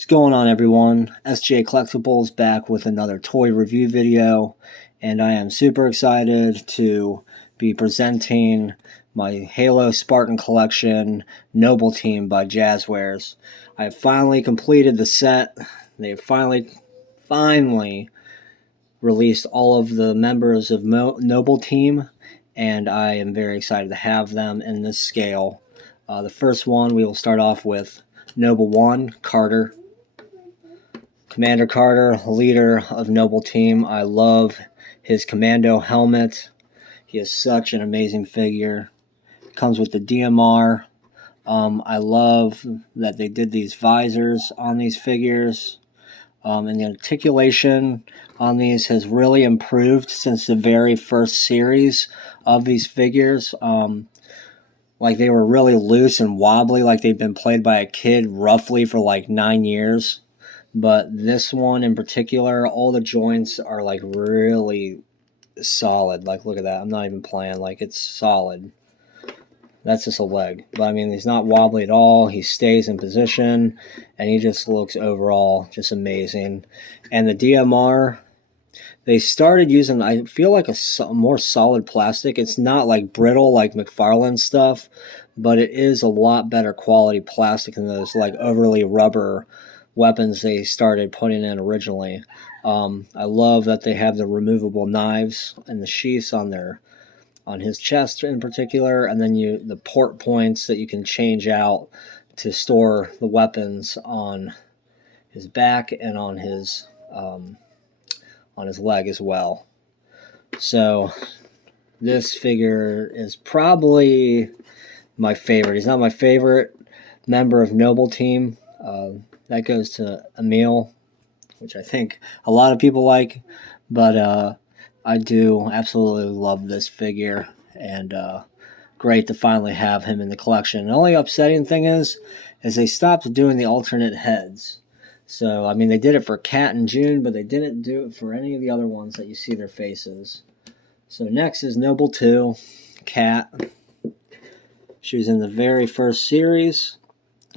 What's going on, everyone? SJ Collectibles back with another toy review video, and I am super excited to be presenting my Halo Spartan Collection Noble Team by Jazzwares. I have finally completed the set. They have finally released all of the members of Noble Team, and I am very excited to have them in this scale. The first one, we will start off with Noble 1, Carter. Commander Carter, leader of Noble Team. I love his commando helmet. He is such an amazing figure. Comes with the DMR. I love that they did these visors on these figures. And the articulation on these has really improved since the very first series of these figures. Like they were really loose and wobbly, like they'd been played by a kid roughly for like 9 years. But this one in particular, all the joints are like really solid. Like, look at that. I'm not even playing. Like, it's solid. That's just a leg. But, I mean, he's not wobbly at all. He stays in position. And he just looks overall just amazing. And the DMR, they started using, I feel like a more solid plastic. It's not like brittle like McFarlane stuff. But it is a lot better quality plastic than those like overly rubber weapons they started putting in originally. I love that they have the removable knives and the sheaths on his chest in particular, and then the port points that you can change out to store the weapons on his back and on his leg as well. So this figure is probably my favorite. He's not my favorite member of Noble Team. That goes to Emil, which I think a lot of people like, but I do absolutely love this figure, and great to finally have him in the collection. The only upsetting thing is they stopped doing the alternate heads. So, I mean, they did it for Kat and June, but they didn't do it for any of the other ones that you see their faces. So next is Noble 2, Kat. She was in the very first series.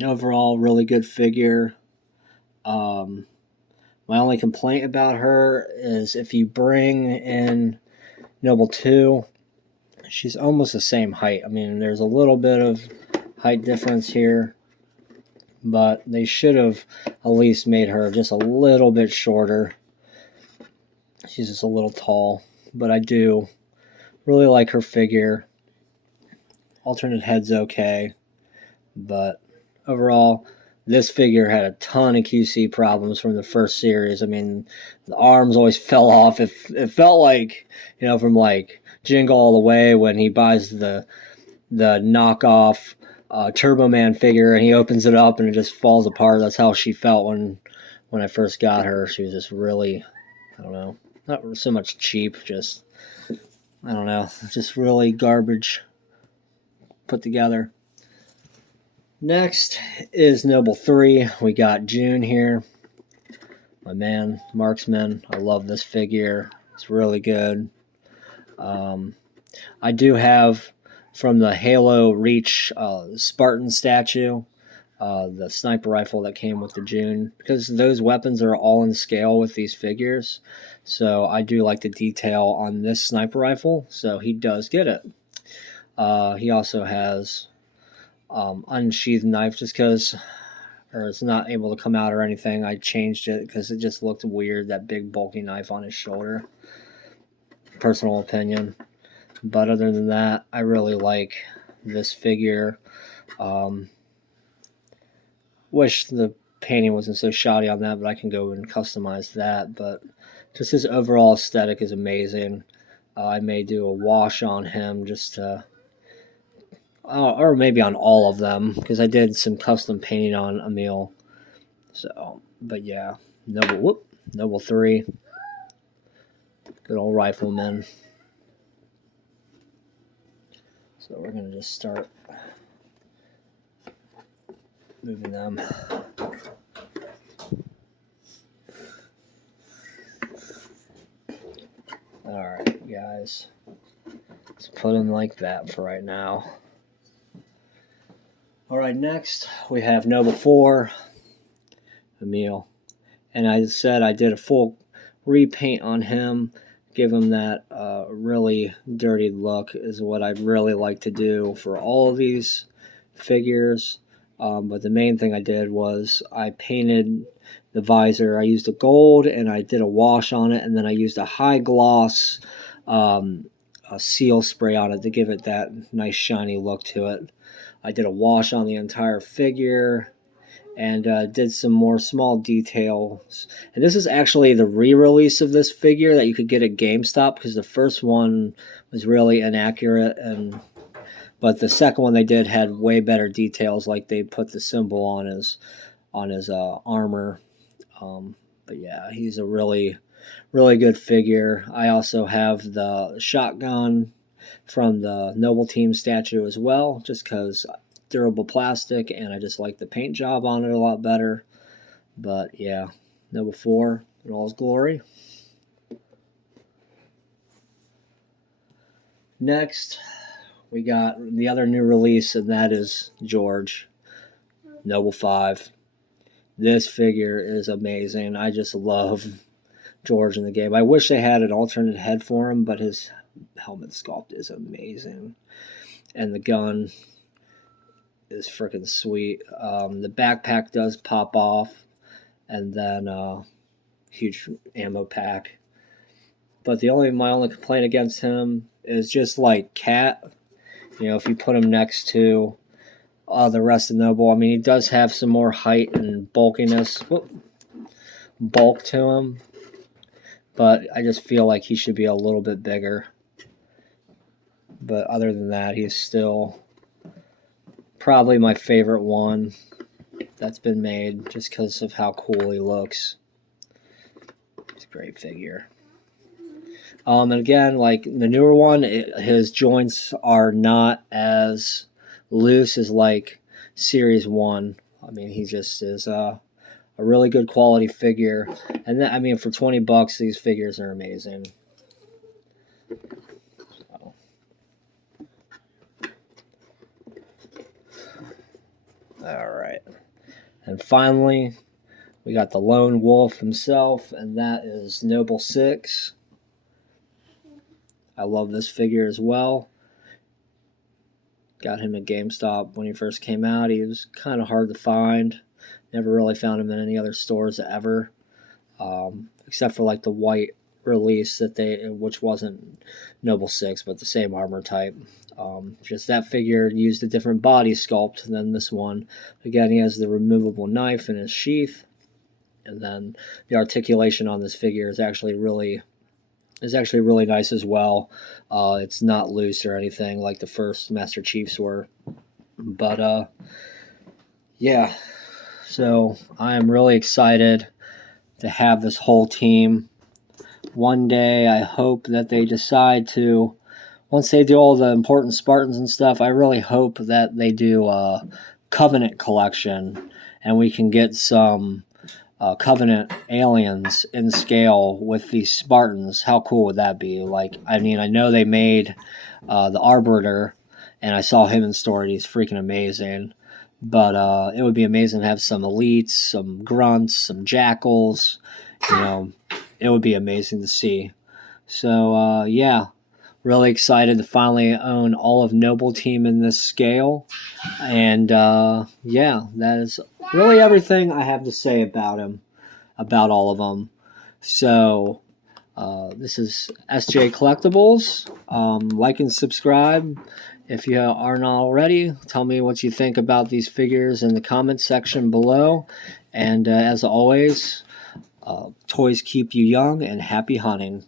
Overall, really good figure. My only complaint about her is if you bring in Noble 2, she's almost the same height. I mean, there's a little bit of height difference here, but they should have at least made her just a little bit shorter. She's just a little tall, but I do really like her figure. Alternate head's okay, but overall, this figure had a ton of QC problems from the first series. I mean, the arms always fell off. It felt like, from like Jingle All the Way when he buys the knockoff Turbo Man figure and he opens it up and it just falls apart. That's how she felt when I first got her. She was just really, I don't know, not so much cheap, just, I don't know, just really garbage put together. Next is Noble 3. We got June here. My man, Marksman. I love this figure. It's really good. I do have from the Halo Reach Spartan statue, the sniper rifle that came with the June, because those weapons are all in scale with these figures. So I do like the detail on this sniper rifle, so he does get it. He also has unsheathed knife just because, or it's not able to come out or anything. I changed it because it just looked weird, that big bulky knife on his shoulder. Personal opinion. But other than that, I really like this figure. Wish the painting wasn't so shoddy on that, but I can go and customize that. But just his overall aesthetic is amazing. I may do a wash on him just to, or maybe on all of them, because I did some custom painting on Emil. So, but yeah, Noble 3. Good old rifleman. So we're going to just start moving them. Alright, guys. Let's put them like that for right now. Alright, next we have Noble 4, Emil. And I said I did a full repaint on him, give him that really dirty look is what I'd really like to do for all of these figures. But the main thing I did was I painted the visor. I used a gold and I did a wash on it, and then I used a high gloss a seal spray on it to give it that nice shiny look to it. I did a wash on the entire figure and did some more small details. And this is actually the re-release of this figure that you could get at GameStop, because the first one was really inaccurate, but the second one they did had way better details, like they put the symbol on his armor. But yeah, he's a really good figure. I also have the shotgun from the Noble Team statue as well, just because durable plastic, and I just like the paint job on it a lot better. But yeah, Noble 4 in all his glory. Next, we got the other new release, and that is George, Noble 5. This figure is amazing. I just love George in the game. I wish they had an alternate head for him, but his helmet sculpt is amazing. And the gun is freaking sweet. The backpack does pop off, and then huge ammo pack. But my only complaint against him is just like Cat. You know, if you put him next to the rest of Noble, I mean, he does have some more height and bulkiness, bulk to him. But I just feel like he should be a little bit bigger. But other than that, he's still probably my favorite one that's been made, just because of how cool he looks. It's a great figure. And again, like the newer one, his joints are not as loose as like Series 1. I mean, he just is a really good quality figure. And then, I mean, for $20, these figures are amazing. All right. And finally, we got the Lone Wolf himself, and that is Noble 6. I love this figure as well. Got him at GameStop when he first came out. He was kind of hard to find. Never really found him in any other stores ever, except for like the white release which wasn't Noble 6, but the same armor type. Just that figure used a different body sculpt than this one. Again, he has the removable knife in his sheath, and then the articulation on this figure is actually really nice as well. It's not loose or anything like the first Master Chiefs were. But yeah, so I am really excited to have this whole team. One day I hope that they decide to, once they do all the important Spartans and stuff, I really hope that they do a Covenant collection and we can get some Covenant aliens in scale with these Spartans. How cool would that be? Like, I mean, I know they made the Arbiter, and I saw him in store, and he's freaking amazing. But it would be amazing to have some elites, some grunts, some jackals. You know, it would be amazing to see. So, yeah, really excited to finally own all of Noble Team in this scale. And, yeah, that is really everything I have to say about him, about all of them. So, this is SJ Collectibles. Like and subscribe if you aren't already. Tell me what you think about these figures in the comments section below. And as always, toys keep you young, and happy hunting.